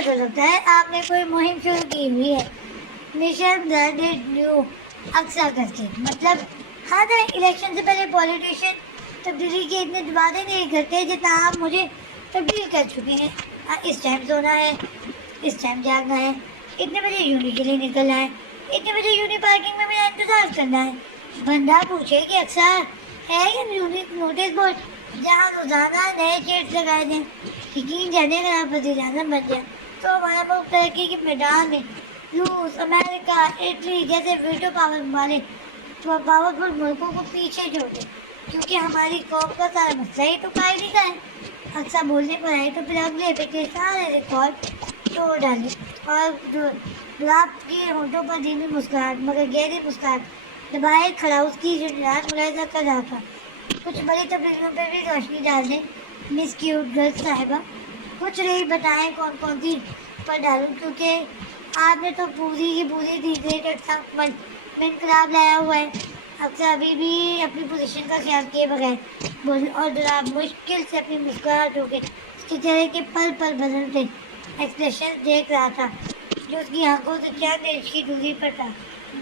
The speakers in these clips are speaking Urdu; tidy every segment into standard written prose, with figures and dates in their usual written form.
مجھے تو لگتا ہے آپ نے کوئی مہم شروع کی ہوئی ہے، مشن برانڈیڈ نیو اقسا کر کے. مطلب ہاں نا، الیکشن سے پہلے پولیٹیشین تبدیلی کے اتنے وعدے نہیں کرتے جتنا آپ مجھے تبدیل کر چکے ہیں. اس ٹائم سونا ہے، اس ٹائم جاگنا ہے، اتنے بجے یونی کے لیے نکلنا ہے، اتنے بجے یونی پارکنگ میں میرا انتظار کرنا ہے. بندہ پوچھے کہ اکثر ہے یہ یونیک نوٹس بورڈ جہاں روزانہ نئے چیٹس لگائے دیں. یقین جانے اگر آپ وزیر اعظم بن جائیں تو ہمارا ملک ترقی کے میدان میں روس، امریکہ، اٹلی جیسے ویٹو پاورفل ملکوں کو پیچھے چھوڑ دیں، کیونکہ ہماری قوم کا سارا مسئلہ ہی تو قائدی کا ہے. اکثر بولنے پر آئے تو پھر اگلے پہ کے سارے ریکارڈ توڑ ڈالیں اور گلاب کے ہونٹوں پر دھیمی مسکراہٹ مگر گہری مسکراہٹ دبائے کھڑا اس کی جو رات ملاحظہ کر رہا تھا. کچھ بڑی تبدیلیوں پہ بھی روشنی ڈال دیں مس کیوٹ گرل صاحبہ. کچھ نہیں بتائیں کون کون سی پر ڈالوں، کیونکہ آپ نے تو پوری کی پوری تیسرے میں انقلاب لایا ہوا ہے. اکثر ابھی بھی اپنی پوزیشن کا خیال کیے بغیر بولے اور ذرا مشکل سے اپنی مسکراہٹ ہو کے اس کے چہرے کے پل پل بدلتے ایکسپریشن دیکھ رہا تھا جو اس کی آنکھوں سے چند انچ کی دوری پر تھا.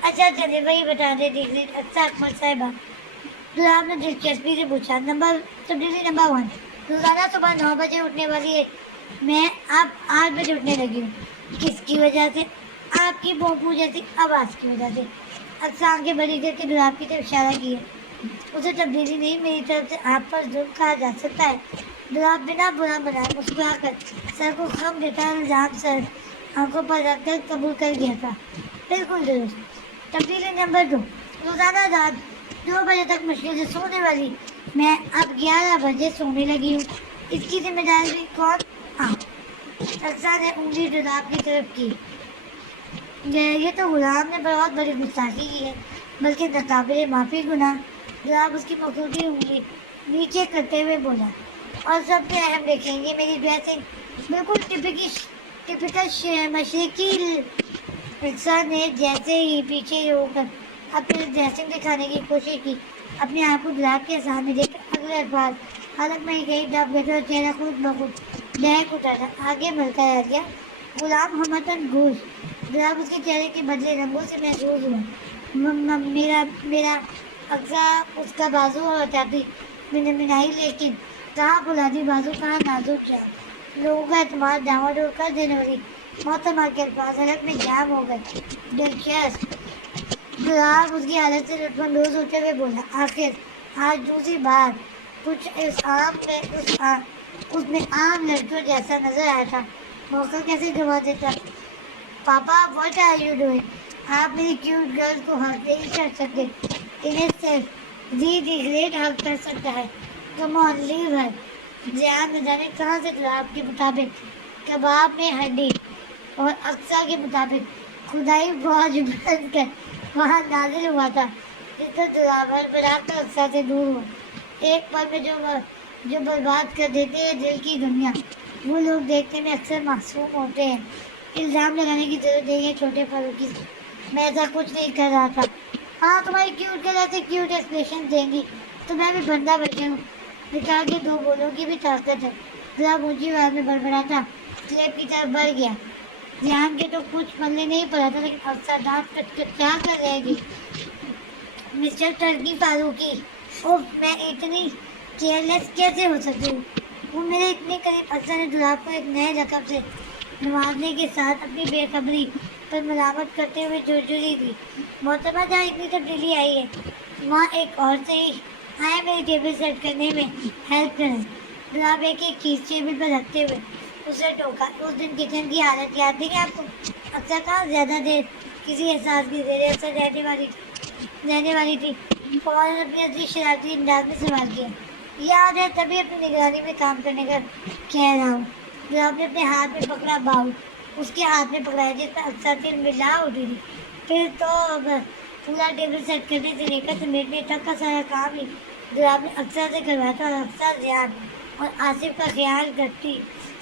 اچھا چلے وہی بتا دے دیکھ اکثر اکمل صاحبہ. آپ نے دلچسپی سے پوچھا. تبدیلی نمبر 1، روزانہ صبح 9 بجے اٹھنے والی ہے میں اب 8 بجے اٹھنے لگی ہوں. کس کی وجہ سے؟ آپ کی بھونپو جیسی آواز کی وجہ سے. اکثر آنکھیں بڑی کر کے گلاب کی طرف اشارہ کیے. اسے تبدیلی نہیں، میری طرف سے آپ پر ظلم کہا جا سکتا ہے. گلاب بنا برا بنائے مسکرا کر سر کو خم دیتا الزام سر آنکھوں پر رکھ کر قبول کر گیا تھا. بالکل درست. تبدیلی نمبر 2، روزانہ رات 2 بجے تک مشکل سے سونے والی میں اب 11 بجے سونے لگی ہوں. اس کی ذمہ داری کون؟ آپ. اکثر نے انگلی گلاب کی طرف کی. یہ تو غلام نے بہت بڑی گستاخی کی ہے، بلکہ ناقابل معافی گناہ. گلاب اس کی مخروطی انگلی نیچے کرتے ہوئے بولا. اور سب سے اہم دیکھیں گے میری ڈریسنگ بالکل ٹپکل مشرقی. اکثر نے جیسے ہی پیچھے ہو کر اپنی ڈریسنگ دکھانے کی کوشش کی، اپنے آپ کو گلاب کے سامنے دیکھ کر اگلے الفاظ حالت میں گئی دب گئے اور چہرہ خود بخود بہک اٹھا تھا. آگے بڑھتا رہ گیا. غلام ہمتن گوش. گلاب اس کے چہرے کے بدلے رنگوں سے محسوس ہوا. میرا اکثر اس کا بازو اور ہٹاتی منائی، لیکن کہاں فولادی بازو، کہاں نازک چاند. لوگوں کا اعتماد ڈاما ڈول کر دینے والی محترمہ کے الفاظ حلق میں جام ہو گئے. دلچسپ. گلاب اس کی حالت سے لطف اندوز ہوتے ہوئے بولا. آخر آج دوسری بار کچھ اس میں عام لڑکیوں جیسا نظر آیا تھا. موقع کیسے گوا دیتا؟ پاپا واٹ آر یو ڈوئنگ؟ آپ میری کیوٹ گرل کو حق نہیں کر سکتے. انہیں صرف دی گریٹ حق کر سکتا ہے. کم آن لیو ہر. جان نہ جانے کہاں سے گلاب کے مطابق کباب میں ہڈی اور اقصا کے مطابق خدائی فوج بند کر وہاں نازل ہوا تھا جس کا دلاور برا کر اقصا سے دور ہو. ایک پل میں جو برباد کر دیتے ہیں دل کی دنیا، وہ لوگ دیکھنے میں اکثر معصوم ہوتے ہیں. الزام لگانے کی ضرورت نہیں ہے چھوٹے پھلوں کی. میں ایسا کچھ نہیں کر رہا تھا. ہاں تمہاری کیوٹ گرل ایسے کیوٹ ایکسپریشن دیں گی تو میں بھی بندہ بیٹھے ہوں. نکال کے 2 بولوں کی بھی طاقت ہے. گلاب اونچی آواز میں بڑبڑا تھا. سلیب کی طرف بڑھ گیا. دھیان کے تو کچھ پلے نہیں پڑا تھا، لیکن اکثر دانت کٹکھٹا کر رہ گئی. مسٹر ٹرکی فاروقی، اوف میں اتنی کیئرلیس کیسے ہو سکتی ہوں؟ وہ میرے اتنے قریب. اکثر نے گلاب کو ایک نئے لقب سے نوازنے کے ساتھ اپنی بے خبری پر ملامت کرتے ہوئے جھرجھری دی. محترمہ جہاں اتنی تبدیلی آئی ہے وہاں ایک اور سے ہی آئے میری ٹیبل سیٹ کرنے میں ہیلپ کریں. گلاب ایک چیز ٹیبل پر رکھتے ہوئے اسے ٹوکا. اس دن کچن کی حالت یاد نہیں آپ کو؟ اکثر کہاں زیادہ دیر کسی احساس کی زیر اثر رہنے والی تھی. فوراً اپنی اصلی شرارتی انداز میں سوال کیا. یاد ہے تبھی اپنی نگرانی میں کام کرنے کا کہہ رہا ہوں. گلاب نے اپنے ہاتھ میں پکڑا باؤل اس کے ہاتھ میں پکڑایا جس میں اکثر تل ملا اٹھی تھی. پھر تو پورا ٹیبل سیٹ کرنے سے لے کر سمیٹنے تک کا سارا کام ہی گلاب نے اکثر سے کروایا تھا. اور اکثر ذہن اور آصف کا خیال کرتی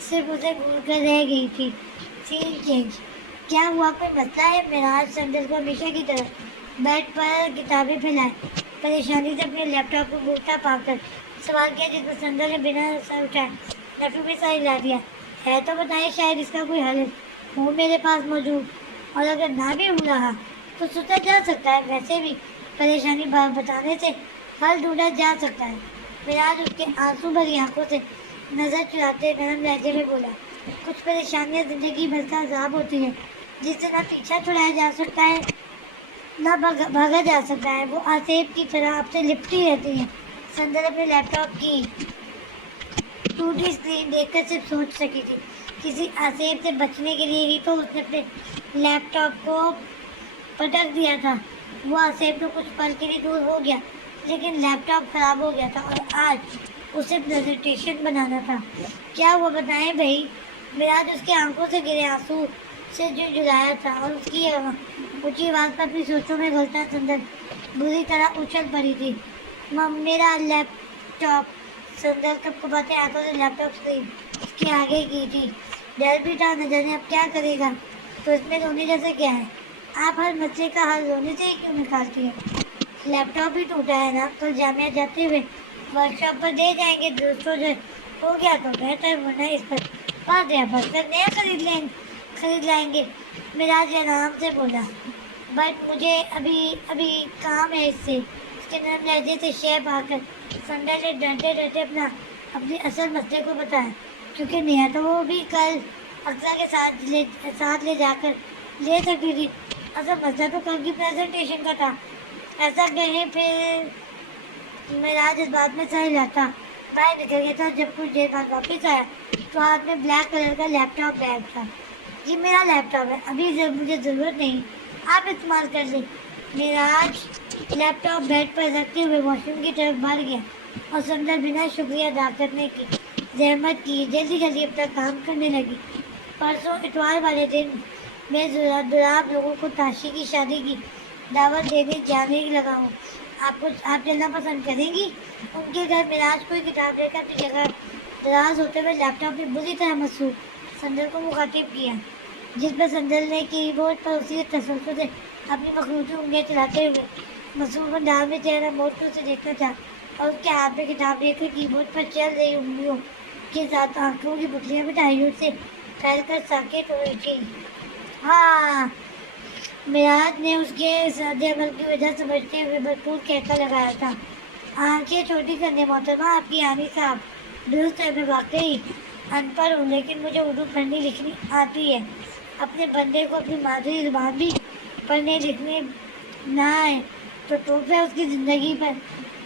صرف اسے گھور کر رہ گئی تھی. سین چینج. کیا ہوا؟ کوئی مسئلہ ہے؟ معراج سندل کو ہمیشہ کی طرح بیڈ پر کتابیں پھیلائے پریشانی سے اپنے لیپ ٹاپ کو گھومتا پا کر سوال کیا، جس پر سندل نے بنا سر اٹھائے نفی میں سر ہلا دیا. ہے تو بتائیں، شاید اس کا کوئی حل ہو میرے پاس موجود، اور اگر نہ بھی ہو رہا تو سوچا جا سکتا ہے، ویسے بھی پریشانی بتانے سے حل ڈھونڈا جا سکتا ہے۔ فراج اس کے آنسو بھری آنکھوں سے نظر چراتے نرم لہجے میں بولا، کچھ پریشانیاں زندگی بھر کا عذاب ہوتی ہیں جس سے نہ پیچھا چھڑایا جا سکتا ہے نہ بھاگا جا سکتا ہے، وہ آسیب کی طرح آپ سے لپٹی رہتی ہیں۔ سندر اپنے لیپ ٹاپ کی ٹوٹی اسکرین دیکھ کر صرف سوچ سکی تھی، کسی آسیب سے بچنے کے لیے ہی تو اس نے اپنے لیپ ٹاپ کو پٹک دیا تھا۔ وہ آسیب تو کچھ پل کے لیے دور ہو گیا، لیکن لیپ ٹاپ خراب ہو گیا تھا اور آج اسے پریزنٹیشن بنانا تھا۔ کیا وہ بتائیں بھائی؟ مراج اس کے آنکھوں سے گرے آنسو سے جھنجھلایا تھا اور اس کی اونچی آواز پر اپنی سوچوں میں غلطہ سندر بری طرح اچھل پڑی تھی۔ میرا لیپ ٹاپ۔ سندر کب کباتے ہاتھوں سے لیپ ٹاپ اسکرین اس کے آگے کی تھی۔ ڈر بھی تھا، نہ جانے اب کیا کرے گا۔ تو اس میں رونے جیسے کیا ہے؟ آپ ہر مسئلے کا حل رونے سے ہی کیوں نکالتی ہیں؟ لیپ ٹاپ ہی ٹوٹا ہے نا، کل جامعہ جاتے ہوئے ورک شاپ پر دے جائیں گے، درست ہو گیا تو بہتر، ورنہ اس پر واضح بس کر نیا خرید لائیں گے۔ مراج آرام سے بولا، بٹ مجھے ابھی کام ہے اس سے۔ اس کے نرم لہجے سے شیب آ کر سندر نے ڈرتے ڈرتے اپنی اصل مسئلے کو بتایا، کیونکہ نیا تو وہ بھی کل اقصیٰ کے ساتھ لے جا کر لے سکتی تھی۔ اصل مسئلہ تو کل کی پریزنٹیشن کا تھا۔ ایسا کہیں پھر مراج اس بات میں سر ہلاتا باہر نکل گیا تھا۔ جب کچھ دیر بعد واپس آیا تو ہاتھ میں بلیک کلر کا لیپ ٹاپ بیگ تھا۔ یہ میرا لیپ ٹاپ ہے، ابھی مجھے ضرورت نہیں، آپ استعمال کر لیں۔ مراج لیپ ٹاپ بیڈ پر رکھتے ہوئے واش روم کی طرف بڑھ گیا اور سندر بنا شکریہ ادا کرنے کی زحمت کی جلدی اپنا کام کرنے لگی۔ پرسوں اتوار والے دن میں دولاب لوگوں کو تاشی کی شادی کی دعوت دینے جانے لگا ہوں، آپ چلنا پسند کریں گی؟ ان کے گھر مراج کوئی کتاب لے کر اپنی جگہ دراز ہوتے ہوئے لیپ ٹاپ میں بری طرح مصروف سندر کو مخاطب کیا، جس پر سندر نے کی بورڈ پر اسی تسلسل سے اپنی مخروطی انگلیاں چلاتے ہوئے مصروف انداز میں چہرہ موڑ کر اسے دیکھا تھا، اور اس کے ہاتھ میں کتاب لے کر کی بورڈ پر چل رہی انگلیوں کے ساتھ آنکھوں کی پتلیاں بھی تحیر سے پھیل کر ساکت ہو رہی تھی۔ ہاں، مراج نے اس کے رد عمل کی وجہ سمجھتے ہوئے بھرپور کہتا لگایا تھا، آنکھیں چھوٹی کرنے محترمہ، آپ کی آنی صاحب درست ہے، میں واقعی ان پڑھ ہوں، لیکن مجھے اردو پڑھنی لکھنی آتی ہے۔ اپنے بندے کو اپنی مادری زبان بھی پڑھنے لکھنے نہ آئے تو ٹوپ ہے اس کی زندگی پر۔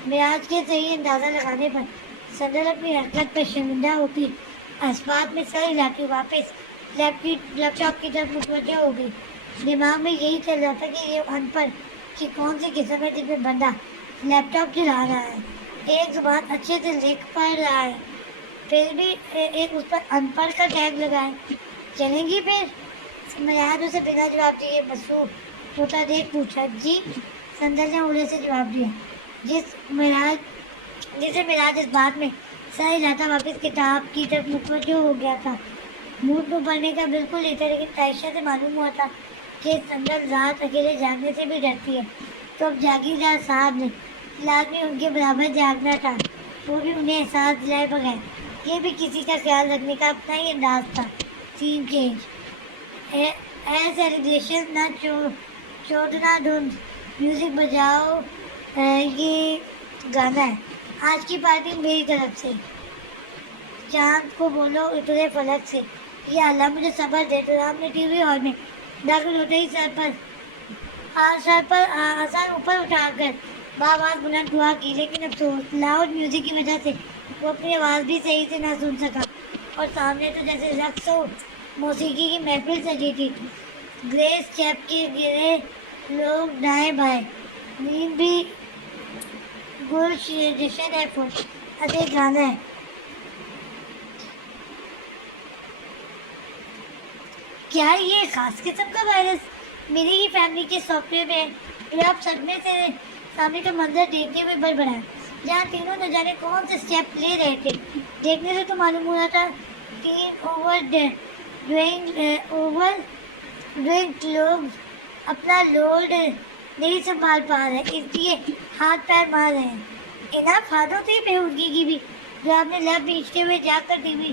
مراج کے صحیح اندازہ لگانے پر سندر اپنی حرکت پر شرمندہ ہوتی اسبات میں سر ہلاتی واپس لیپ ٹاپ کی طرف متوجہ ہو گئی۔ دماغ میں یہی چل رہا تھا کہ یہ ان پڑھ کی کون سی قسم ہے جس میں بندہ لیپ ٹاپ چلا رہا ہے، ایک زبان اچھے سے لکھ پڑھ رہا ہے، پھر بھی ایک اس پر ان پڑھ کا ٹیگ لگائے۔ چلیں گی پھر؟ مراج اسے بنا جواب دیے مصروف ہوتا دیکھ پوچھا۔ جی، سندر نے اڑے سے جواب دیا، جسے مراج اس بات میں سر ہلاتا واپس کتاب کی طرف متوجہ ہو گیا تھا۔ موڈ کو پڑھنے کا بالکل نہیں تھا، لیکن عائشہ سے معلوم ہوا تھا کہ سندر رات اکیلے جاگنے سے بھی ڈرتی ہے، تو اب جاگیردار صاحب نے لازمی ان کے برابر جاگنا تھا، وہ بھی انہیں احساس دلائے بغیر۔ یہ بھی کسی کا خیال رکھنے کا اپنا ہی انداز تھا۔ سین چینج۔ سیلیبریشن نہ چودنا دھند، میوزک بجاؤ، یہ گانا ہے آج کی پارٹی میری طرف سے، چاند کو بولو اترے فلک سے، یا اللہ مجھے صبر دے۔ تو آپ نے ٹی وی ہال میں داخل ہوتے ہی سر پر آسان اوپر اٹھا کر بآواز بلند دعا کی، لیکن افسوس لاؤڈ میوزک کی وجہ سے وہ اپنی آواز بھی صحیح سے نہ سن سکا، اور سامنے تو جیسے رقص و موسیقی کی محفل سجی تھی۔ گریس چیپ کے گرے لوگ دائیں بائیں، نیند بھی گل جشن ہے اتے گانا ہے۔ کیا یہ خاص قسم کا وائرس میری ہی فیملی کے سافٹ ویئر میں ہے؟ یہ آپ صدمے سے سامنے کا منظر دیکھتے ہوئے بڑبڑایا، جہاں تینوں نہ جانے کون سے اسٹیپ لے رہے تھے۔ دیکھنے سے تو معلوم ہو رہا تھا ٹیم ڈوئنگ لوگ اپنا لوڈ نہیں سنبھال پا رہے، اس لیے ہاتھ پیر مار رہے ہیں۔ اناف ہاتھوں سے بے ہودگی کی بھی، جو آپ نے لب بیچتے ہوئے جا کر ٹی وی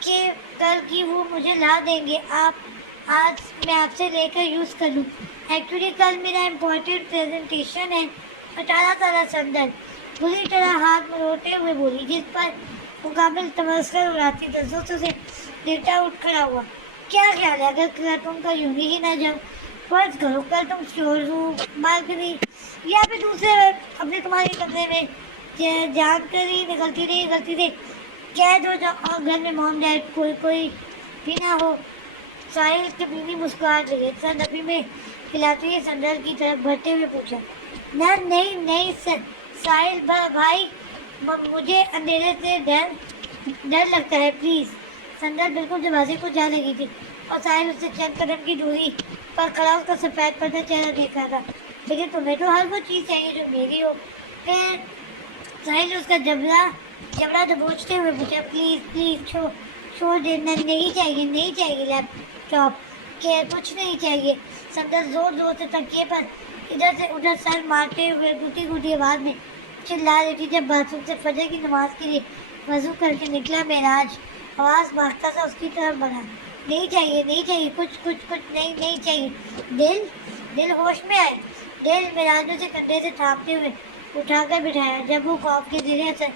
کہ کل کی وہ مجھے لا دیں گے، آج میں آپ سے لے کر یوز کر لوں. ایکچولی کل میرا امپورٹنٹ پریزنٹیشن ہے. اٹارا تارا سندر بری طرح ہاتھ مروڑتے ہوئے بولی، جس پر مقابل تمسکر اڑاتی دستوں سے لیٹا اٹھ کھڑا ہوا. کیا خیال ہے اگر کل تم کا یوں ہی نہ جاؤ؟ فرض کرو کل تم اسٹور روم، بالکنی یا پھر دوسرے اپنے تمہاری کمرے میں جان کر ہی نکلتی رہی قید ہو جاؤ، اور گھر میں موم ڈیڈ کوئی بھی نہ ہو. ساحل کی بیوی مسکراہٹ لگے سر نبی میں ہلاتے ہوئے سندر کی طرف بڑھتے ہوئے پوچھا. نہ نہیں ساحل بھائی، مجھے اندھیرے سے ڈر لگتا ہے پلیز. سندر بالکل دروازے کو جا لگی تھی اور ساحل اس سے چند قدم کی دوری پر کھڑا اس کا سفید پردہ چہرہ دیکھ رہا تھا. لیکن تمہیں تو ہر وہ چیز چاہیے جو میری ہو. پھر ساحل اس کا جبڑا دبوچتے ہوئے پوچھا. پلیز چھوڑ دے. نہیں چاہیے لیپ ٹاپ کے کچھ نہیں چاہیے. سندر زور سے تکیے پر ادھر سے ادھر سر مارتے ہوئے گھٹی آواز میں چلا رہی تھی. جب باتھ روم سے فجر کی نماز کے لیے وضو کر کے نکلا معراج آواز بھاگتا سا اس کی طرف بڑھا. نہیں چاہیے کچھ نہیں چاہیے. دل ہوش میں آئے. دل معراج نے اسے کندھے سے تھامتے ہوئے اٹھا کر بٹھایا. جب وہ خوف کے زیر اثر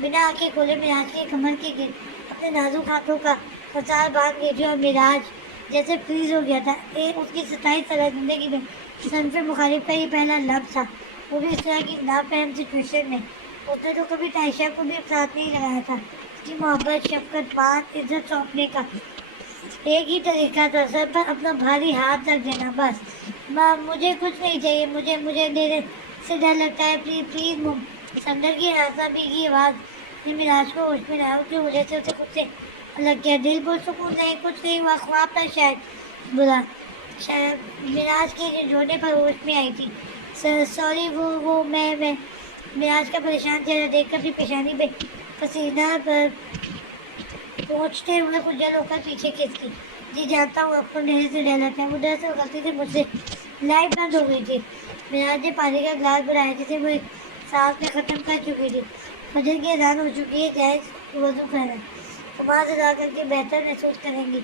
بنا آنکھیں کھولے معراج کی کمر کے گر اپنے نازک ہاتھوں کا حصار باندھ گئی تھی اور معراج جیسے فریز ہو گیا تھا. اس کی 27 سالہ زندگی میں صنف مخالف کا یہ پہلا لفظ تھا، وہ بھی اس طرح کی نافہم سچویشن میں. اس نے تو کبھی عائشہ کو بھی ساتھ نہیں لگایا تھا. اس کی محبت، شفقت، مان، عزت سونپنے کا ایک ہی طریقہ تھا، سر پر اپنا بھاری ہاتھ رکھ دینا. بس مجھے کچھ نہیں چاہیے. مجھے اندھیرے سے ڈر لگتا ہے. پلیز سندر کی ہراساں بھیگی آواز نے معراج کو ہوش میں لایا. اس کی وجہ سے اسے خود سے الگ کیا. دل پرسکون نہیں، کچھ نہیں ہوا، خواب تھا شاید معراج کے جوڑنے پر ہوش میں آئی تھی. سوری وہ میں معراج کا پریشان چہرہ دیکھ کر اپنی پیشانی پہ پسینہ پر پہنچتے ہوئے کجل ہو کر پیچھے کھسک کی. جی جانتا ہوں آپ کو اندھیرے سے ڈر لگتا ہے. وہ دراصل غلطی سے مجھ سے لائٹ بند ہو گئی تھی. معراج نے پانی کا گلاس بڑھایا جسے وہ ایک سانس میں ختم کر چکی تھی. فجر کی اذان ہو چکی ہے. جائز وضو کرنا. نماز ادا کر کے بہتر محسوس کریں گی.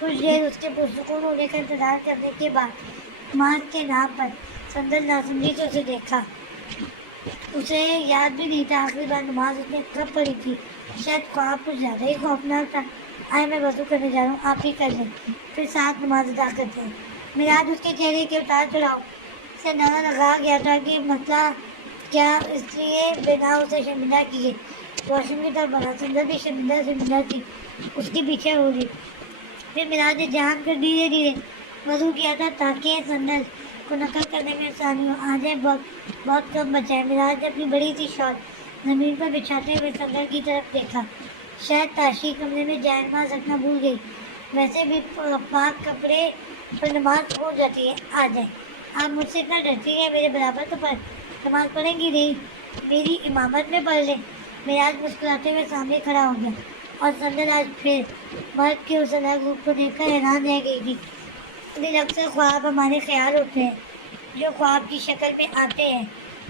کچھ دیر اس کے پرسکون ہونے کا انتظار کرنے کے بعد نماز کے نام پر سندر ناسمجھی سے اسے دیکھا. اسے یاد بھی نہیں تھا آخری بار نماز اس نے کب پڑھی تھی. شاید خواب کچھ زیادہ ہی خوفناک تھا. آئے میں وضو کرنے جا رہا ہوں، آپ ہی کر لیں، پھر ساتھ نماز ادا کرتے ہیں. معراج اس کے چہرے کے اتار چڑھاؤ سے اندازہ لگا گیا تھا کہ مسئلہ کیا، اس لیے بنا اسے شرمندہ کیے واش روم کی طرف بڑھا. سندر بھی شرمندہ تھی، اس کے پیچھے ہو گئی. پھر معراج نے جان کر دھیرے وضو کیا تھا تاکہ سندر کو نقل کرنے میں آسانی ہو. آج بہت کم بچا ہے. معراج نے اپنی بڑی سی شال زمین پر بچھاتے ہوئے سندر کی طرف دیکھا. شاید تاشی کمرے میں جائے نماز رکھنا بھول گئی. ویسے بھی پاک کپڑے پر نماز ہو جاتی ہے. آ جائیں. آپ مجھ سے اتنا ڈرتی ہیں، میرے برابر تو نماز پڑھیں گی نہیں، میری امامت میں پڑھ لیں. معراج مسکراتے ہوئے سامنے کھڑا ہو گیا اور سندر آج پھر مرد کے اس الگ روپ کو دیکھ کر حیران رہ گئی تھی. دن اکثر خواب ہمارے خیال ہوتے ہیں جو خواب کی شکل میں آتے ہیں.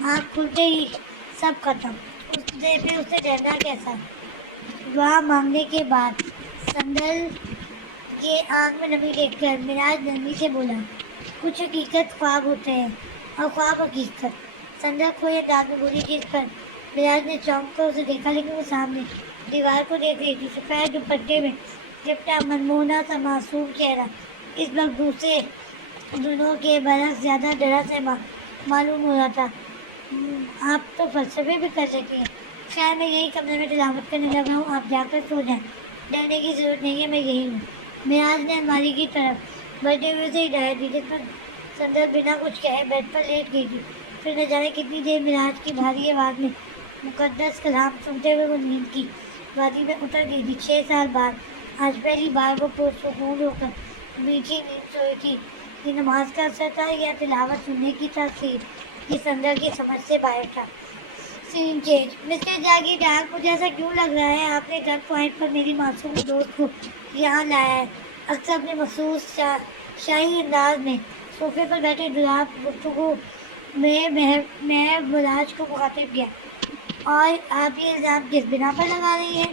آنکھ کھلتے ہی سب ختم. پھر اس سے ڈرنا کیسا؟ دعا مانگنے کے بعد سندر کے آنکھ میں نمی دیکھ کر معراج نرمی سے بولا. کچھ حقیقت خواب ہوتے ہیں اور خواب حقیقت. سندر کھوئے انداز میں بولی، جس پر معراج نے چونک کر اسے دیکھا، لیکن وہ سامنے دیوار کو دیکھ رہی تھی. سفید دوپٹے میں لپٹا منمونا سا معصوم چہرہ اس وقت دوسرے دنوں کے برعکس زیادہ ڈرا سے معلوم ہو رہا تھا. آپ تو فلسفے بھی کر سکتی ہیں. خیر میں یہی کمرے میں تلاوت کرنے لگا ہوں، آپ جا کر سو جائیں. ڈرنے کی ضرورت نہیں ہے، میں یہی ہوں. معراج نے الماری کی طرف بڑھتے ہوئے اسے ہدایت دی، جس پر سندر بنا کچھ کہے بیڈ پر لیٹ گئی تھی. پھر نہ جانے کتنی دیر معراج کی بھاری آواز میں مقدس کلام سنتے ہوئے وہ نیند کی وادی میں اتر گئی تھی. 6 سال بعد آج پہلی بار وہ پرسکون ہو کر میٹھی نیند سوئی تھی. یہ نماز کا اثر تھا یا تلاوت سننے کی تاثیر؟ یہ سندر کی سمجھ سے باہر تھا. سین چینج. مسٹر جاگی ڈارک، مجھے ایسا کیوں لگ رہا ہے آپ نے گن پوائنٹ پر میری معصوم دوست کو یہاں لایا ہے؟ اکثر اپنے مخصوص شاہی انداز میں صوفے پر بیٹھے دلاب گفتگو میں مہر بلاج کو مخاطب کیا. اور آپ یہ الزام کس بنا پر لگا رہی ہیں؟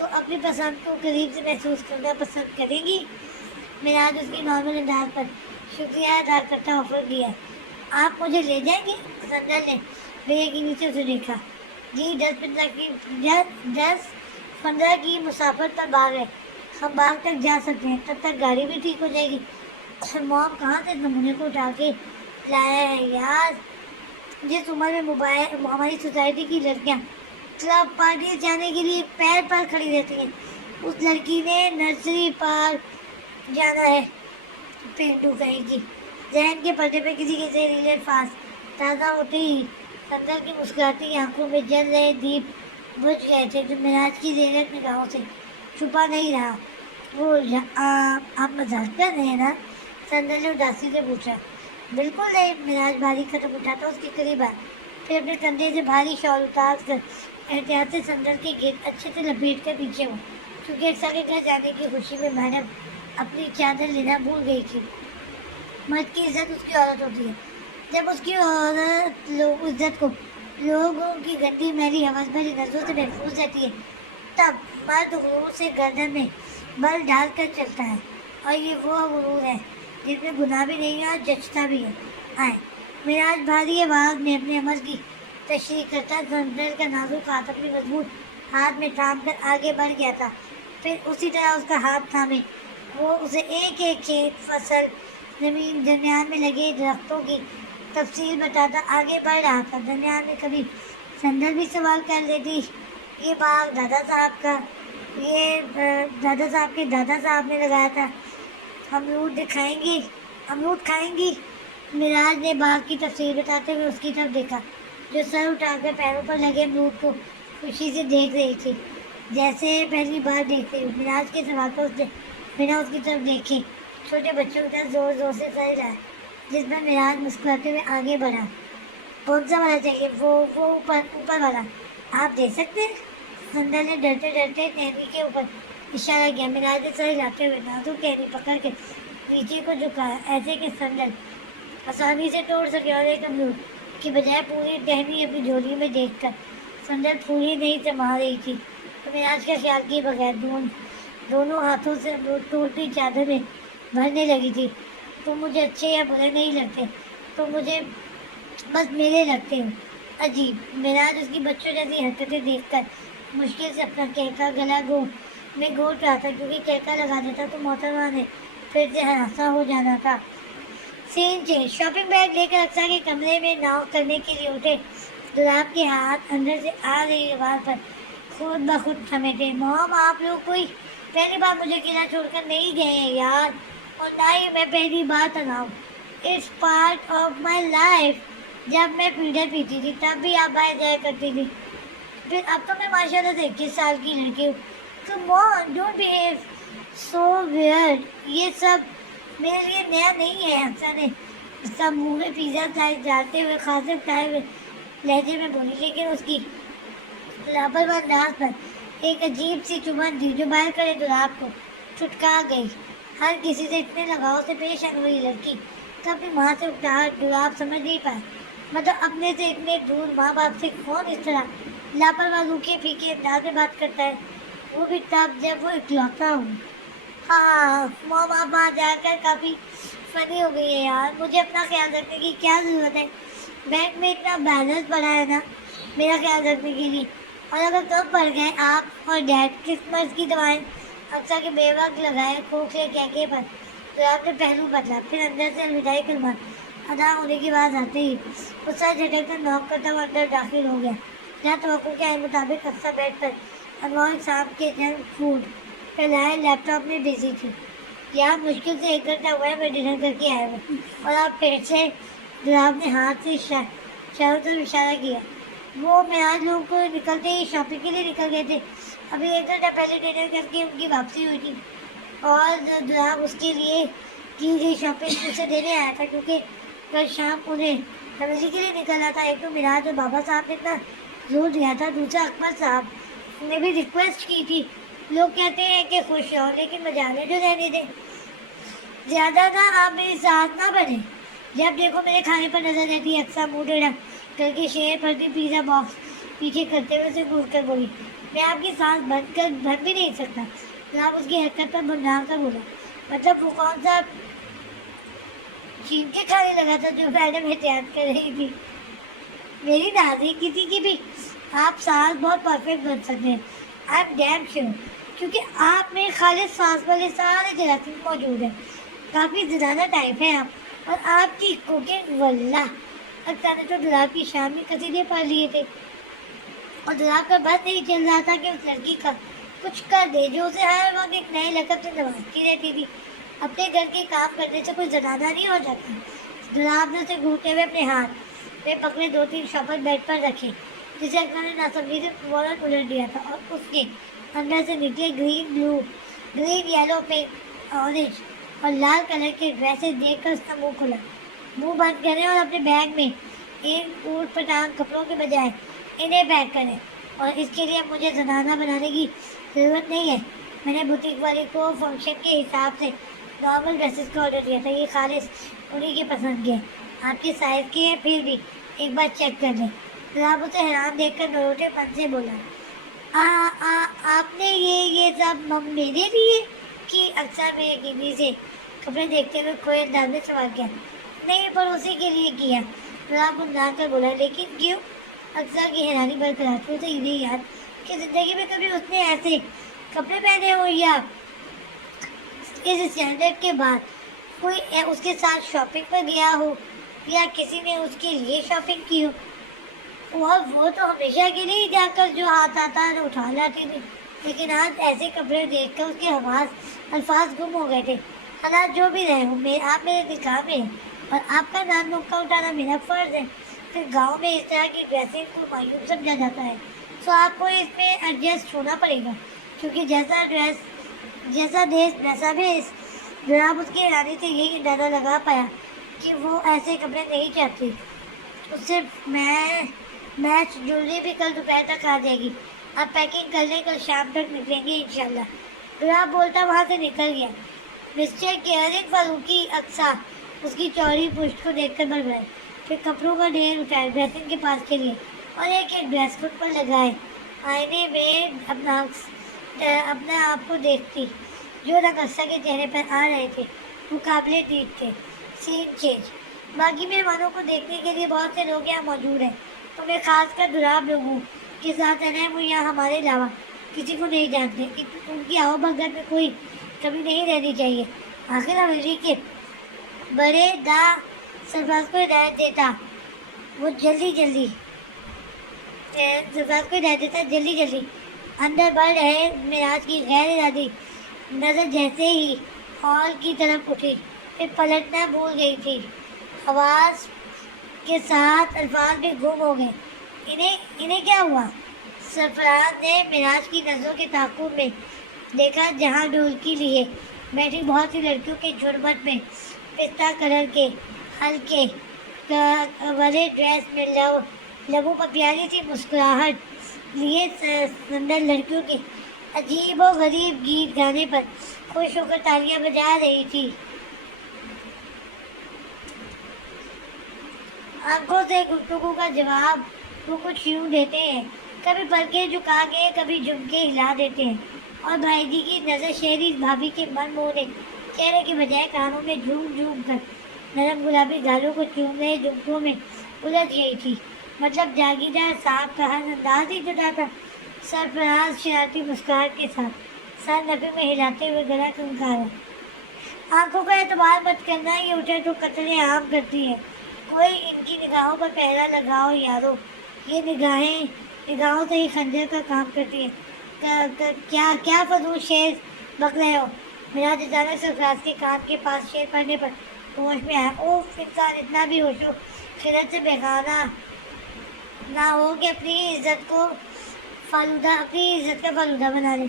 تو اپنی پسند کو قریب سے محسوس کرنا پسند کریں گی۔ معراج اس کی نارمل انداز پر شکریہ ادا کرتا آفر کیا، آپ مجھے لے جائیں گے؟ سندر نے بے یقینی سے اسے دیکھا۔ جی 10-15 کی مسافت پر باغ ہے، ہم باغ تک جا سکتے ہیں، تب تک گاڑی بھی ٹھیک ہو جائے گی۔ موم کہاں سے نمونے کو اٹھا کے لایا ہے یار، جس عمر میں ہماری سوسائٹی کی لڑکیاں کلب پارٹی جانے کے لیے پیر پر کھڑی رہتی ہیں، اس لڑکی نے نرسری پار جانا ہے۔ پینٹو کہیں گی۔ ذہن کے پردے پہ کسی کے زہریلے الفاظ تازہ ہوتے ہی سندر کی مسکراتی آنکھوں میں جل رہے دیپ بجھ گئے تھے جو معراج کی زیرت نگاہوں سے چھپا نہیں رہا۔ وہ آپ مذاق کر رہے ہیں نا؟ سندر نے اداسی سے پوچھا۔ بالکل نہیں۔ معراج بھاری قدم اٹھاتا اس کے قریب آیا، پھر اپنے کندھے سے بھاری شال اتار کر احتیاط سے سندر کے گرد اچھے سے لپیٹ کر پیچھے ہوا، کیونکہ اکثر کے گھر جانے کی خوشی میں میڈم اپنی چادر لینا بھول گئی تھی۔ مرد کی عزت اس کی عورت ہوتی ہے، جب اس کی عورت عزت کو لوگوں کی گندی میلی حوث بھری نظروں سے محفوظ رہتی ہے، تب مرد غرور سے گردن میں بل ڈال کر چلتا ہے، اور یہ وہ غرور ہے جس میں گناہ بھی نہیں ہے اور جچتا بھی ہے۔ آئے۔ معراج بھاری آواز میں اپنے عمل کی تشریح کرتا سندر کا نازک ہاتھ اپنی مضبوط ہاتھ میں تھام کر آگے بڑھ گیا تھا، پھر اسی طرح اس کا ہاتھ تھامے وہ اسے ایک ایک کھیت، فصل، زمین، درمیان میں لگے درختوں کی تفصیل بتاتا آگے بڑھ رہا تھا۔ درمیان میں کبھی سندر بھی سوال کر لیتی، یہ باغ دادا صاحب کا، یہ دادا صاحب کے دادا صاحب نے لگایا تھا، امرود کھائیں گی؟ معراج نے باغ کی تفصیل بتاتے ہوئے اس کی طرف دیکھا، جو سر اٹھا کر پیروں پر لگے امرود کو خوشی سے دیکھ رہی تھی، جیسے پہلی بار دیکھتے ہوئے۔ معراج کے سوال پر اس نے بنا اس کی طرف دیکھے چھوٹے بچوں کی طرح زور زور سے سر ہلایا، جس پر معراج مسکراتے ہوئے آگے بڑھا۔ کون سا والا چاہیے؟ وہ اوپر والا آپ دے سکتے ہیں؟ سندر نے ڈرتے ڈرتے ٹہنی کے اوپر اشارہ کیا۔ معراج نے سر ہلاتے ہوئے نازک ٹہنی پکڑ کے نیچے کو جھکایا، ایسے کہ سندر آسانی سے توڑ سکے، اور ایک امرود کی بجائے پوری ٹہنی اپنی جھولی میں دیکھ کر سندر پھولی نہیں سنبھال رہی تھی تو معراج کا خیال کیے بغیر دونوں ہاتھوں سے امرود توڑتی چادر میں بھرنے لگی تھی۔ تم مجھے اچھے یا برے نہیں لگتے، تم مجھے بس میرے لگتے ہو۔ عجیب۔ معراج اس کی بچوں جیسی حرکتیں دیکھ کر مشکل سے اپنا کہکا گلا میں گھونٹ رہا تھا، کیونکہ کہکا لگا دیتا تو محترمہ نے پھر سے ہراساں ہو جانا تھا۔ سین چینج۔ شاپنگ بیگ لے کر اقصیٰ کے کمرے میں ناؤ کرنے کے لیے اٹھے دلاب کے ہاتھ اندر سے آ رہی آواز پر خود بخود تھمے تھے۔ موم آپ لوگ کوئی پہلی بار مجھے اکیلا چھوڑ کر نہیں گئے ہیں یار، اور نہ ہی میں پہلی بار تناؤ۔ It's part of my life. جب میں پیڈر پیتی تھی تب بھی آپ باہر جایا کرتی تھی، پھر اب تو میں ماشاءاللہ سے 21 سال کی لڑکی ہوں۔ کم آن ڈونٹ بہیو سو ویئرڈ۔ یہ سب میرے لیے نیا نہیں ہے۔ افسر نے سب منہ میں پیزا سلائس ڈالتے ہوئے خاصے اٹھائے ہوئے لہجے میں بولی، لیکن اس کی لاپرواہ انداز پر ایک عجیب سی چبھن تھی جو باہر کھڑے دلاب کو چھٹکا گئی۔ ہر کسی سے اتنے لگاؤ سے پیش آنے والی لڑکی تو اپنی ماں سے اکتاہٹ دلاب سمجھ نہیں پائے، مطلب اپنے سے اتنے دور ماں باپ سے کون اس طرح لاپرواہ روکھے پھیکے انداز میں بات کرتا ہے، وہ بھی تب جب وہ اکلوتا ہو۔ ہاں موم آپ وہاں جا کر کافی فنی ہو گئی ہے یار، مجھے اپنا خیال رکھنے کی کیا ضرورت ہے؟ بینک میں اتنا بیلنس پڑا ہے نا میرا خیال رکھنے کے لیے، اور اگر کم پڑ گئے آپ اور ڈیڈ کس مرض کی دوائیں اکثر کے بے وقت لگائے کھوکھلے کہکے پر تو آپ نے پہلو بدلا، پھر اندر سے الوداعی کلمات ادا ہونے کی بات آتے ہی اس سر جھٹک کر نوک کرتا ہوا اندر داخل ہو گیا، جہاں توقع کے مطابق اکثر بیٹھ کر انواع اقسام کے جنک فوڈ پھیلائے لیپ ٹاپ میں بزی تھی۔ یہاں مشکل سے 1 گھنٹہ ہوا ہے میں ڈنر کر کے آیا ہوں، اور آپ پھر سے دلاب نے ہاتھ سے چاروں طرف اشارہ کیا۔ وہ معراج لوگوں کو نکلتے ہی شاپنگ کے لیے نکل گئے تھے، ابھی 1 گھنٹہ پہلے ڈنر کر کے ان کی واپسی ہوئی تھی، اور دلاب اس کے لیے کی گئی شاپنگ اسے دینے آیا تھا، کیونکہ کل شام انہیں حویلی کے لیے نکلنا تھا۔ ایک تو معراج اور بابا صاحب نے اتنا زور دیا تھا، دوسرا اکمل صاحب نے بھی ریکویسٹ کی تھی۔ لوگ کہتے ہیں کہ خوش رہو لیکن مجانے جو رہنے دیں، زیادہ نہ آپ میری ساتھ نہ بنے، جب دیکھو میرے کھانے پر نظر رہتی ہے۔ اکثر منہ ٹیڑھا کر کے شیر پھرتی پیزا باکس پیچھے کرتے ہوئے سے گھور کر بولی، میں آپ کی سانس بند بھی نہیں سکتا. جناب اس کی حرکت پر گناہ کا بولا. مطلب وہ کون سا چھین کے کھانے لگا تھا جو میڈم احتیاط کر رہی تھی. میری ناظرین کسی کی بھی آپ سانس بہت پرفیکٹ بن سکتے ہیں. آئی ایم ڈیم شیور کیونکہ آپ میں خالص سانس والے سارے جراثیم موجود ہیں. کافی زیادہ ٹائپ ہے آپ. اور آپ کی کوکنگ واللہ اکثر نے تو دلاب کی شام میں قصیدے پڑھ لیے تھے. اور دلاب کا بس نہیں چل رہا تھا کہ اس لڑکی کا کچھ کر دے جو اسے ہر وقت ایک نئے لقب سے نوازتی رہتی تھی. اپنے گھر کے کام کرنے سے کوئی زنانہ نہیں ہو جاتا. دلاب نے اسے گھومتے ہوئے اپنے ہاتھ میں پکڑے 2-3 شاپر بیڈ پر رکھے جسے اکثر نے ناسمجھی سے فوراً الٹ دیا تھا. اور اس کے اندر سے نکلے green blue, green yellow, pink, orange اور لال کلر کے ڈریسز دیکھ کر اس کا منہ کھلا. منہ بند کریں اور اپنے بیگ میں ان اوٹ پٹانگ کپڑوں کے بجائے انہیں پیک کریں. اور اس کے لیے مجھے زنانہ بنانے کی ضرورت نہیں ہے. میں نے بوتیک والی کو فنکشن کے حساب سے نارمل ڈریسز کا آرڈر دیا تھا. یہ خالص انہیں کی پسند کے ہیں. آپ کے سائز کی ہے پھر بھی ایک بار چیک کر لیں. جناب اسے حیران دیکھ کر نروٹے پن سے بولا. آپ نے یہ سب میرے لیے کی؟ اکثر میں یقینی سے کپڑے دیکھتے ہوئے کوئی انداز میں سوال کیا. نہیں، پر اسی کے لیے کیا. جناب گنگنا کر بولا. لیکن کیوں؟ اکثر کی حیرانی برقرار تھی. اسے یہ نہیں یاد کہ زندگی میں کبھی اس نے ایسے کپڑے پہنے ہو یا اس اسٹینڈرڈ کے بعد کوئی اس کے ساتھ شاپنگ پر گیا ہو یا کسی نے اس کے لیے شاپنگ کی ہو. اور وہ تو ہمیشہ کے لیے جا کر جو ہاتھ آتا ہے اٹھا لاتی تھی. لیکن آج ایسے کپڑے دیکھ کر اس کے الفاظ گم ہو گئے تھے. حالات جو بھی رہے ہوں آپ میرے نکاح میں ہیں اور آپ کا نام نقطہ اٹھانا میرا فرض ہے. پھر گاؤں میں اس طرح کی ڈریسنگ کو معیوب سمجھا جاتا ہے تو آپ کو اس میں ایڈجسٹ ہونا پڑے گا کیونکہ جیسا دیش ویسا بھیس. جناب اس کی حیرانی سے یہی اندازہ لگا پایا کہ وہ ایسے کپڑے نہیں چاہتی. اس سے میچ جولری بھی کل دوپہر تک آ جائے گی. آپ پیکنگ کر لیں، کل شام تک نکلیں گے انشاءاللہ. جناب بولتا وہاں سے نکل گیا. مسٹر کیئرنگ فاروقی اقصا اس کی چوڑی پشت کو دیکھ کر بڑھ گئے. پھر کپڑوں کا ڈھیر اٹھائے ڈریسنگ کے پاس کے لیے اور ایک ڈریس خود پر لگائے. آئینے میں اپنا آپ کو دیکھتی. جو رنگ اقصا کے چہرے پر آ رہے تھے وہ قابل دید تھے. سین چینج. باقی مہمانوں کو دیکھنے کے لیے بہت سے لوگ یہاں موجود ہیں. تو میں خاص کر دلاب لوگوں کے ساتھ رہنا وہ یہاں ہمارے علاوہ کسی کو نہیں جانتے. ان کی آؤ بھگت میں کوئی کمی نہیں رہنی چاہیے. آخر حویلی کے بڑے سرفراز کو ہدایت دیتا جلدی اندر بڑھ رہے. معراج کی غیر ارادی نظر جیسے ہی ہال کی طرف اٹھی پھر پلٹنا بھول گئی تھی. آواز کے ساتھ الفاظ بھی گم ہو گئے. انہیں کیا ہوا؟ سرفراز نے معراج کی نظروں کے تعاقب میں دیکھا جہاں ڈھولکی لیے بیٹھی بہت سی لڑکیوں کے جھرمٹ میں پستہ کلر کے ہلکے والے ڈریس میں لبوں پر پیاری سی مسکراہٹ لیے سندر لڑکیوں کے عجیب و غریب گیت گانے پر خوش ہو کر تالیاں بجا رہی تھی. آنکھوں سے گفتگو کا جواب وہ کچھ یوں دیتے ہیں. کبھی پلکیں جھکا کے کبھی جھمکے ہلا دیتے ہیں. اور بھائی جی کی نظر شہری بھابھی کے من موہنے چہرے کے بجائے کانوں میں جھوم کر نرم گلابی گالوں کو چوم رہے جھمکوں میں الجھ گئی تھی. مطلب جاگیردار صاحب کا ہر انداز ہی جدا تھا. سرفراز شرارتی مسکراہٹ کے ساتھ سر نبی میں ہلاتے ہوئے گلا کھنکھارا. آنکھوں کا اعتبار مت کرنا، یہ اٹھے تو قتل عام کرتی ہے. کوئی ان کی نگاہوں پر پہرا لگاؤ یارو. یہ نگاہوں سے ہی خنجر کا کام کرتی ہے. کیا فضول شعر بک رہے ہو؟ معراج اچانک سرفراز کے کان کے پاس شعر پڑھنے پر ہوش میں آیا. اوف، انسان اتنا بھی ہوش و خرد سے بیگانہ نہ ہو کہ اپنی عزت کا فالودہ بنا لے.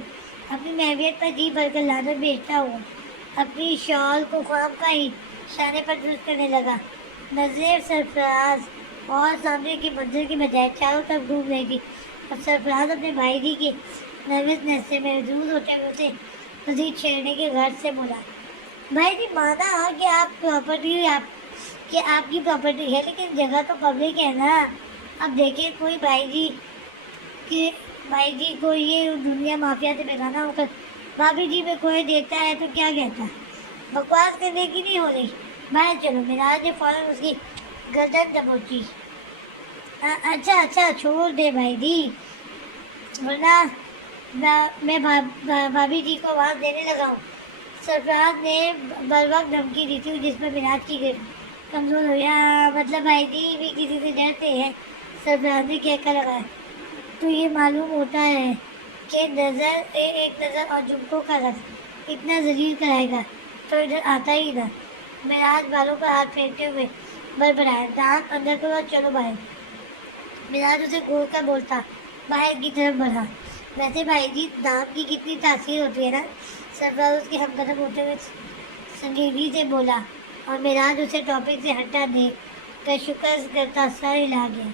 اپنی محویت پر جی بھر کر لعنت بیچتا ہوا اپنی شال کو خواب کا ہی شانے پر درست کرنے لگا. نظریں سرفراز اور سامنے کے منظر کے بجائے چاروں طرف گھوم رہی تھی. اور سرفراز اپنے بھائی جی کے نروسنس سے محظوظ ہوتے ہوئے اسے مزید چھیڑنے کے غرض سے بولا. بھائی جی مانا کہ آپ کی پراپرٹی ہے لیکن جگہ تو پبلک ہے نا. اب دیکھیں کوئی بھائی جی کے بھائی جی کو یہ دنیا مافیا سے بگانا ہو کر بھابھی جی پہ کوئی دیتا ہے تو کیا کہتا ہے؟ بکواس کرنے کی نہیں ہو رہی، باہر چلو۔ معراج نے فوراً اس کی گردن دبوچی۔ اچھا اچھا چھوڑ دے بھائی جی، ورنہ میں بھابھی جی کو آواز دینے لگا ہوں۔ سرفراز نے بروقت دھمکی دی تھی جس پر معراج کی گرد کمزور ہو گیا۔ مطلب بھائی جی بھی کسی سے ڈرتے ہیں؟ سرفراز نے کہہ کر لگایا۔ تو یہ معلوم ہوتا ہے کہ ایک نظر اور جھمکوں کا رقص اتنا ذلیل کرائے گا تو ادھر آتا ہی نہ۔ معراج بالوں پر ہاتھ پھیرتے ہوئے بڑبڑایا، دانت اندر کرو اور چلو باہر۔ معراج اسے گھور کر بولتا باہر کی طرف بڑھا۔ ویسے بھائی جی دانت کی کتنی تاثیر ہوتی ہے نا، سرفراز اس کے ہم قدم ہوتے ہوئے سنجیدگی سے بولا، اور معراج اسے ٹاپک سے ہٹا دے کر شکر کرتا سر ہلا گیا۔